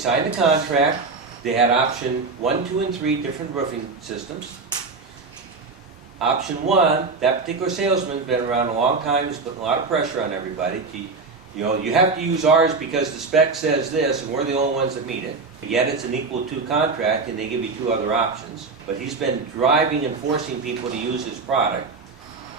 signed the contract. They had option 1, 2, and 3 different roofing systems. Option 1, that particular salesman's been around a long time, he's putting a lot of pressure on everybody. You know, you have to use ours because the spec says this, and we're the only ones that meet it. Yet it's an equal to contract, and they give you 2 other options. But he's been driving and forcing people to use his product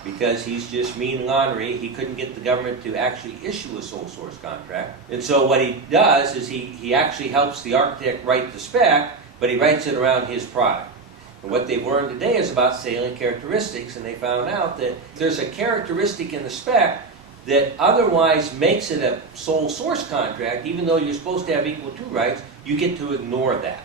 because he's just mean and ornery. He couldn't get the government to actually issue a sole source contract. And so what he does is he actually helps the architect write the spec, but he writes it around his product. And what they've learned today is about salient characteristics, and they found out that there's a characteristic in the spec that otherwise makes it a sole source contract. Even though you're supposed to have equal to rights, you get to ignore that.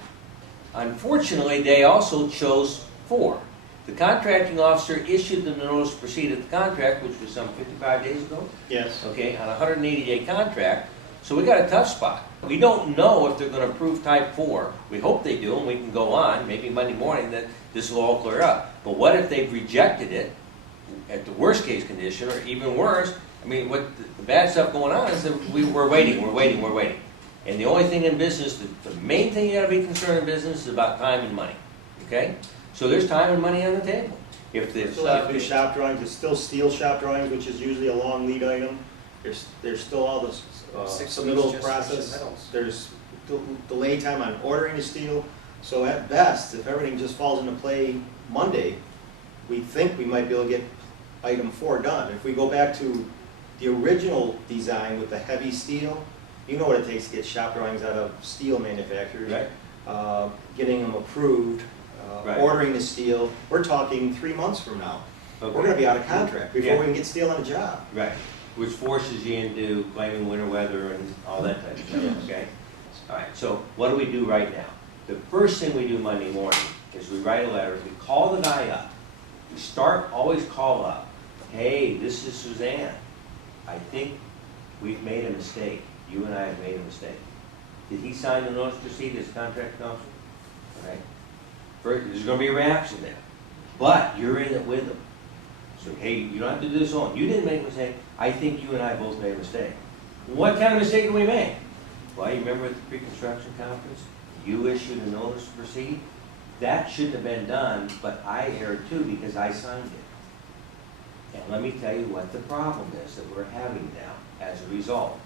Unfortunately, they also chose 4. The contracting officer issued them the notice to proceed at the contract, which was some 55 days ago. Yes. Okay, on a 180-day contract. So we got a tough spot. We don't know if they're going to approve type 4. We hope they do, and we can go on, maybe Monday morning, that this will all clear up. But what if they've rejected it at the worst case condition, or even worse? I mean, what the bad stuff going on is that we're waiting. And the only thing in business, the main thing you got to be concerned in business is about time and money. Okay? So there's time and money on the table. If the Still have to do shop drawings, it's still steel shop drawings, which is usually a long lead item. There's still all this 6 submittal weeks just process. for metals. There's delay time on ordering the steel. So at best, if everything just falls into play Monday, we think we might be able to get item 4 done. If we go back to the original design with the heavy steel, you know what it takes to get shop drawings out of steel manufacturers. Right. Getting them approved, Right. ordering the steel, we're talking 3 months from now. Okay. We're gonna be out of contract before Yeah. we can get steel on the job. Right, which forces you into blaming winter weather and all that type of stuff, okay? All right, so what do we do right now? The first thing we do Monday morning is we write a letter, we call the guy up. We always call up. Hey, this is Suzanne. I think we've made a mistake. You and I have made a mistake. Did he sign the notice to proceed as contract officer? All right. First, there's gonna be a reaction there, but you're in it with him. So, hey, you don't have to do this alone. You didn't make a mistake. I think you and I both made a mistake. What kind of mistake did we make? Well, you remember at the pre-construction conference, you issued a notice to proceed? That shouldn't have been done, but I erred too because I signed it. And let me tell you what the problem is that we're having now as a result.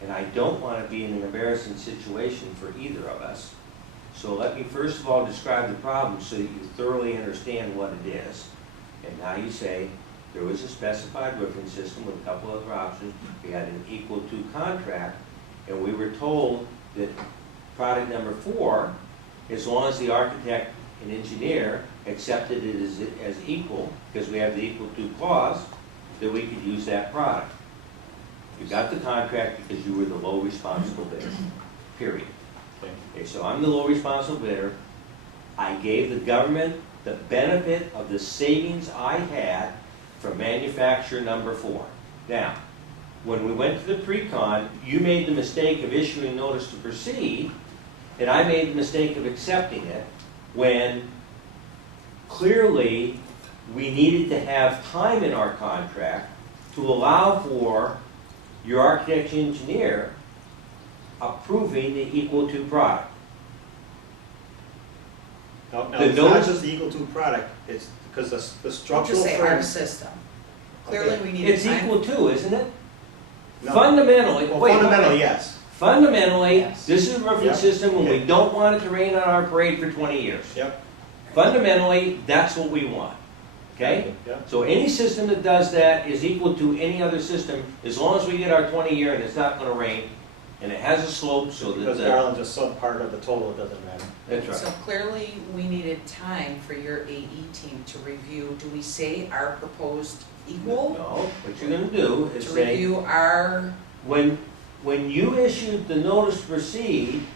And I don't want to be in an embarrassing situation for either of us. So let me first of all describe the problem so that you thoroughly understand what it is. And now you say, there was a specified roofing system with a couple other options. We had an equal to contract, and we were told that product number 4, as long as the architect and engineer accepted it as equal, because we have the equal to clause, that we could use that product. You got the contract because you were the low responsible bidder, period. Okay, so I'm the low responsible bidder. I gave the government the benefit of the savings I had from manufacturer number 4. Now, when we went to the pre-con, you made the mistake of issuing notice to proceed, and I made the mistake of accepting it when clearly we needed to have time in our contract to allow for your architect engineer approving the equal to product. Now, The it's not notice- just the equal to product, it's because the Don't structural just say our frame. system. Clearly, Okay. we need It's time. equal to, isn't it? No. Fundamentally, Well, wait, fundamentally, yes. fundamentally, Yes. this is a roofing Yep. system and we Okay. don't want it to rain on our parade for 20 years. Yep. Fundamentally, that's what we want, okay? Yep. So any system that does that is equal to any other system as long as we get our 20-year and it's not gonna rain and it has a slope so that Because Garland's a sub-part of the total, it doesn't matter. that's right. So clearly, we needed time for your AE team to review, do we say our proposed equal? No, what you're gonna do is To say, review our, when you issued the notice to proceed,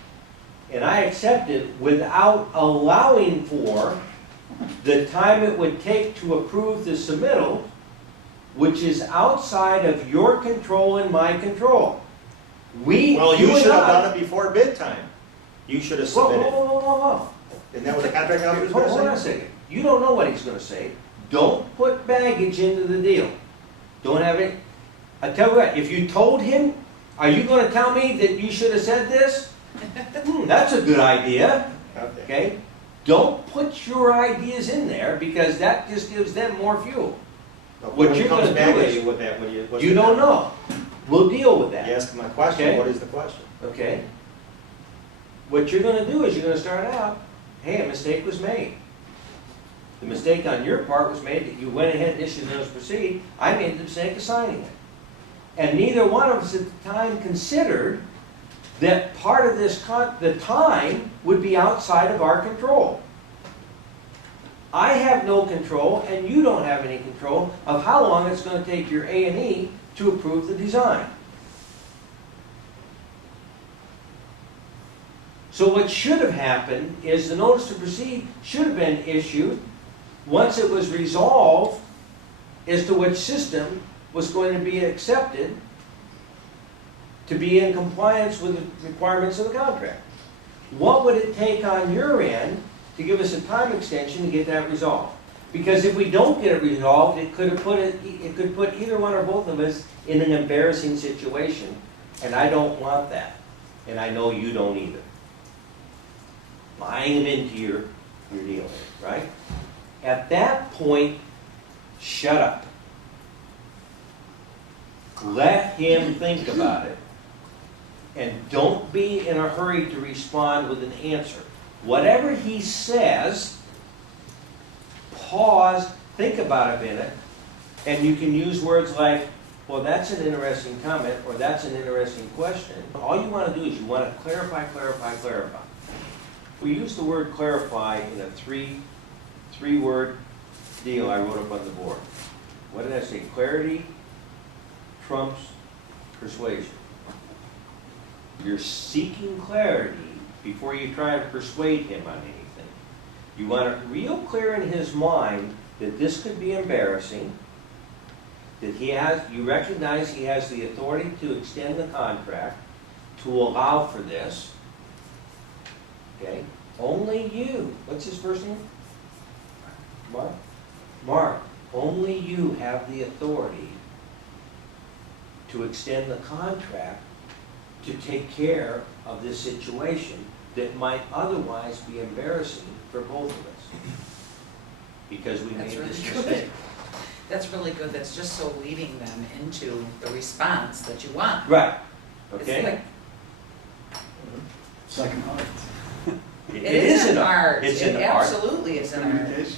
and I accepted without allowing for the time it would take to approve the submittal, which is outside of your control and my control. Well, you and should have I- done it before bid time. You should have Whoa, whoa, submitted. whoa, whoa, whoa, Isn't that what the contract officer was whoa. Hold on gonna a say? second. You don't know what he's gonna say. Don't put baggage into the deal. Don't have it. I tell you what, if you told him, are you gonna tell me that you should have said this? That's a good idea, Okay. okay? Don't put your ideas in there because that just gives them more fuel. But What when you're it comes gonna back do at is- you with that, when you. what's You the don't number? know. We'll deal with You that, ask my question, Okay. what is the question? okay? What you're gonna do is you're gonna start out, hey, a mistake was made. The mistake on your part was made that you went ahead and issued notice to proceed. I made the mistake of signing it. And neither one of us at the time considered that part of this, the time would be outside of our control. I have no control, and you don't have any control of how long it's gonna take your A&E to approve the design. So what should have happened is the notice to proceed should have been issued once it was resolved as to which system was going to be accepted to be in compliance with the requirements of the contract. What would it take on your end to give us a time extension to get that resolved? Because if we don't get it resolved, it could put either one or both of us in an embarrassing situation, and I don't want that. And I know you don't either. Buying them into your deal, right? At that point, shut up. Let him think about it. And don't be in a hurry to respond with an answer. Whatever he says, pause, think about a minute, and you can use words like, well, that's an interesting comment, or that's an interesting question. All you want to do is you want to clarify, clarify, clarify. We use the word clarify in a three-word deal I wrote up on the board. What did I say? Clarity trumps persuasion. You're seeking clarity before you try to persuade him on anything. You want it real clear in his mind that this could be embarrassing, that you recognize he has the authority to extend the contract, to allow for this. Okay? Only you. What's his first name? Mark? Mark. Only you have the authority to extend the contract to take care of this situation that might otherwise be embarrassing for both of us. Because we made That's really this good. mistake. That's really good, that's just so leading them into the response that you want. Right. It's Okay? like, It's like an art. it is an art, It's it an art. absolutely is an art. Communication.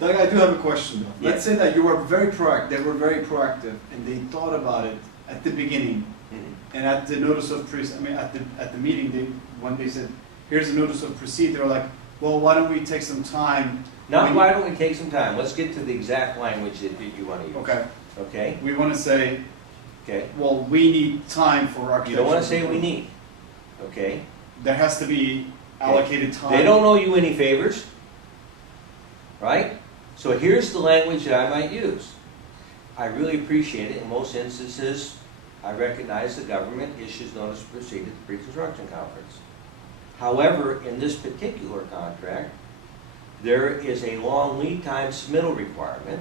Doug, I do have a question though. Yeah. Let's say that you were very proactive, they were very proactive, and they thought about it at the beginning, Mhm. and at the notice of at the meeting, when they said, here's a notice of proceed, they were like, well, why don't we take some time? Now, when why don't we take some time? Let's get to the exact language that you want to use. Okay, Okay? we want to say, Okay? well, we need time for You architecture. don't want to say we need. Okay? There has to be allocated time. They don't owe you any favors. Right? So here's the language that I might use. I really appreciate it. In most instances, I recognize the government issues notice to proceed at the pre-construction conference. However, in this particular contract, there is a long lead time submittal requirement.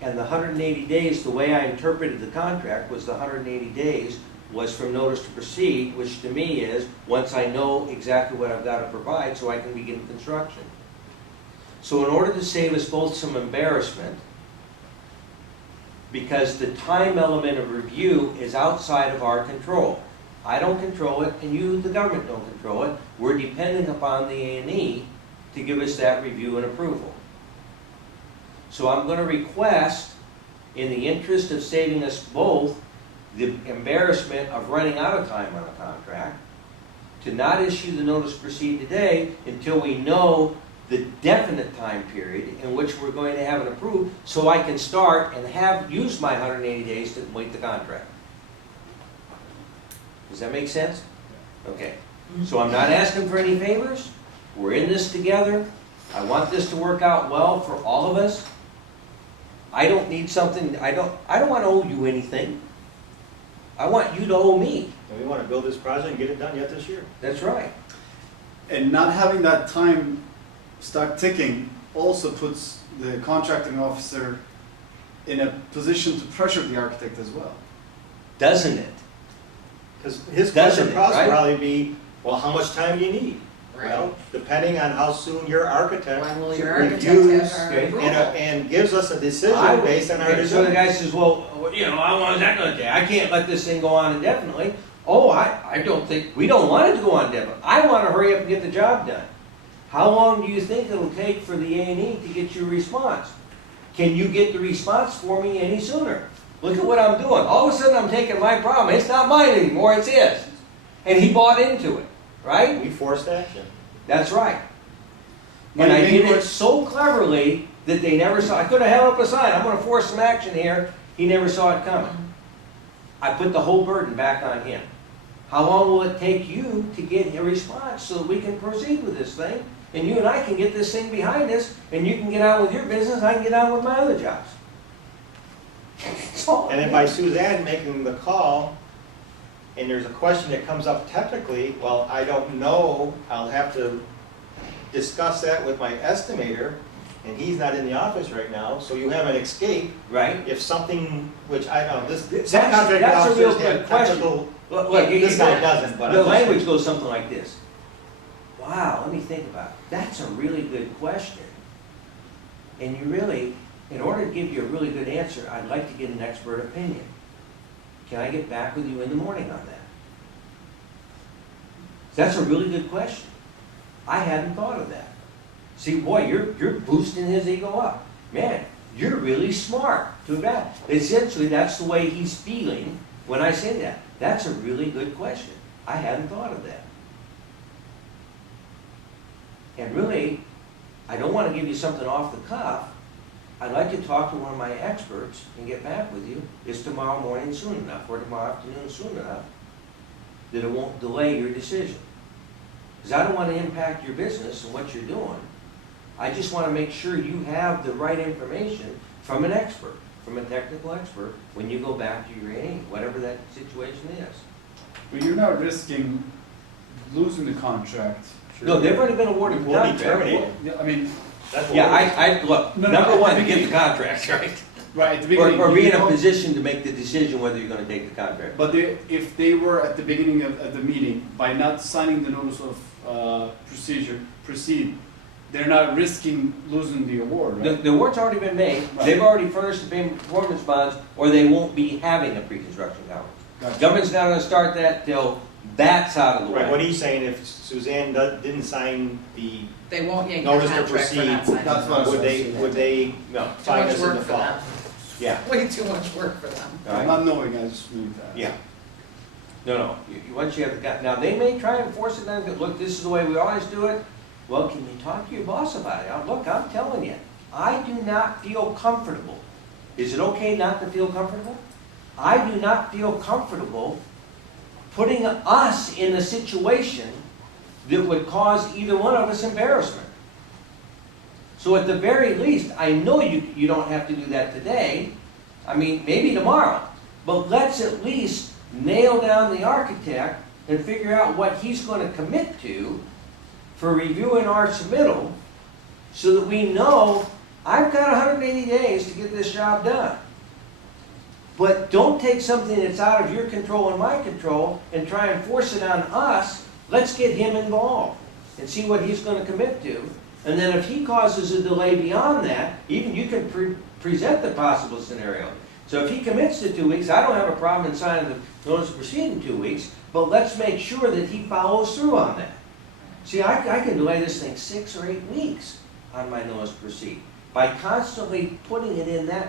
And the 180 days, the way I interpreted the contract was the 180 days was from notice to proceed, which to me is once I know exactly what I've got to provide so I can begin construction. So in order to save us both some embarrassment, because the time element of review is outside of our control. I don't control it, and you, the government, don't control it. We're dependent upon the A&E to give us that review and approval. So I'm going to request, in the interest of saving us both the embarrassment of running out of time on a contract, to not issue the notice to proceed today until we know the definite time period in which we're going to have it approved, so I can start and have used my 180 days to complete the contract. Does that make sense? Okay. So I'm not asking for any favors. We're in this together. I want this to work out well for all of us. I don't need something, I don't want to owe you anything. I want you to owe me. And we want to build this project and get it done yet this year. That's right. And not having that time start ticking also puts the contracting officer in a position to pressure the architect as well. Doesn't it? Because his Doesn't question it, probably right? probably be, well, how much time do you need? Right. Well, depending on how soon your architect When will your reviews architect have our okay, approval? and gives us a decision I would- based on our okay, So the design. guy says, well, how long is that gonna take? I can't let this thing go on indefinitely. Oh, I don't think, we don't want it to go on indefinitely. I wanna hurry up and get the job done. How long do you think it'll take for the A&E to get you a response? Can you get the response for me any sooner? Look at what I'm doing. All of a sudden, I'm taking my problem. It's not mine anymore, it's his. And he bought into it, right? We forced action. That's right. My And I main did it question- so cleverly that they never saw, I could have held up a sign, I'm gonna force some action here. He never saw it coming. I put the whole burden back on him. How long will it take you to get a response so that we can proceed with this thing? And you and I can get this thing behind us, and you can get on with your business, I can get on with my other jobs. That's all. And then by Suzanne making the call, and there's a question that comes up technically, well, I don't know, I'll have to discuss that with my estimator, and he's not in the office right now, so you have an escape Right? if something, which I don't, this, some That's- contract that's a real officers good have question. technical, Look, this guy doesn't, but. The I'm just- language goes something like this. Wow, let me think about it. That's a really good question. And you really, in order to give you a really good answer, I'd like to get an expert opinion. Can I get back with you in the morning on that? That's a really good question. I hadn't thought of that. See, boy, you're boosting his ego up. Man, you're really smart. Too bad. Essentially, that's the way he's feeling when I say that. That's a really good question. I hadn't thought of that. And really, I don't want to give you something off the cuff. I'd like to talk to one of my experts and get back with you. Is tomorrow morning soon enough, or tomorrow afternoon soon enough, that it won't delay your decision? Because I don't want to impact your business and what you're doing. I just want to make sure you have the right information from an expert, from a technical expert, when you go back to your A, whatever that situation is. But you're not risking losing the contract. No, they've already been awarded the We'll be contract. terminated. Yeah, I mean, That's what Yeah, we're- look, No, no, number at one, the to get the beginning. contract, right? right at the Or, beginning. or be you in a know- position to make the decision whether you're gonna take the contract. But if they were at the beginning of the meeting, by not signing the notice of proceed, they're not risking losing the award, right? The award's already been made, Right. they've already furnished the payment performance bonds, or they won't be having a pre-construction conference. Gotcha. Government's not gonna start that till that's out of the Right, what way. he's saying, if Suzanne didn't sign the, They won't yank your Notice to contract for not proceed. signing. That's what I was would they No, Too fine much us in the work for fall? them. yeah, Way too much work for them. all right. Not knowing, I just need that. Yeah. No, once you have the, now, they may try and force it down, look, this is the way we always do it. Well, can you talk to your boss about it? Look, I'm telling you, I do not feel comfortable. Is it okay not to feel comfortable? I do not feel comfortable putting us in a situation that would cause either one of us embarrassment. So at the very least, I know you don't have to do that today. I mean, maybe tomorrow. But let's at least nail down the architect and figure out what he's going to commit to for reviewing our submittal so that we know I've got 180 days to get this job done. But don't take something that's out of your control and my control and try and force it on us. Let's get him involved and see what he's going to commit to. And then if he causes a delay beyond that, even you can present the possible scenario. So if he commits to 2 weeks, I don't have a problem in signing the notice to proceed in 2 weeks, but let's make sure that he follows through on that. See, I can delay this thing 6 or 8 weeks on my notice to proceed by constantly putting it in that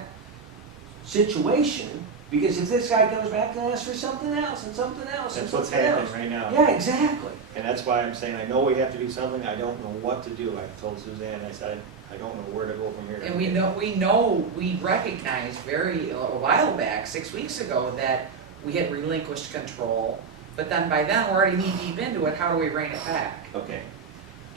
situation, because if this guy comes back and asks for something else and something else and That's what's something else. happening right now. Yeah, exactly. And that's why I'm saying, I know we have to do something, I don't know what to do. I told Suzanne, I said, I don't know where to go from here. And we recognized a while back, 6 weeks ago, that we had relinquished control, but then by then, we're already knee deep into it, how do we rein it back? Okay.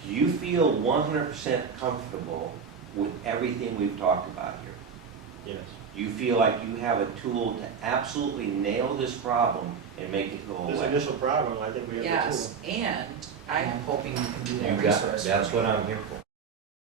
Do you feel 100% comfortable with everything we've talked about here? Yes. Do you feel like you have a tool to absolutely nail this problem and make it go This away? initial problem, I think we have the tool. Yes, and I'm hoping you can do You that got it. resource. That's what I'm here for.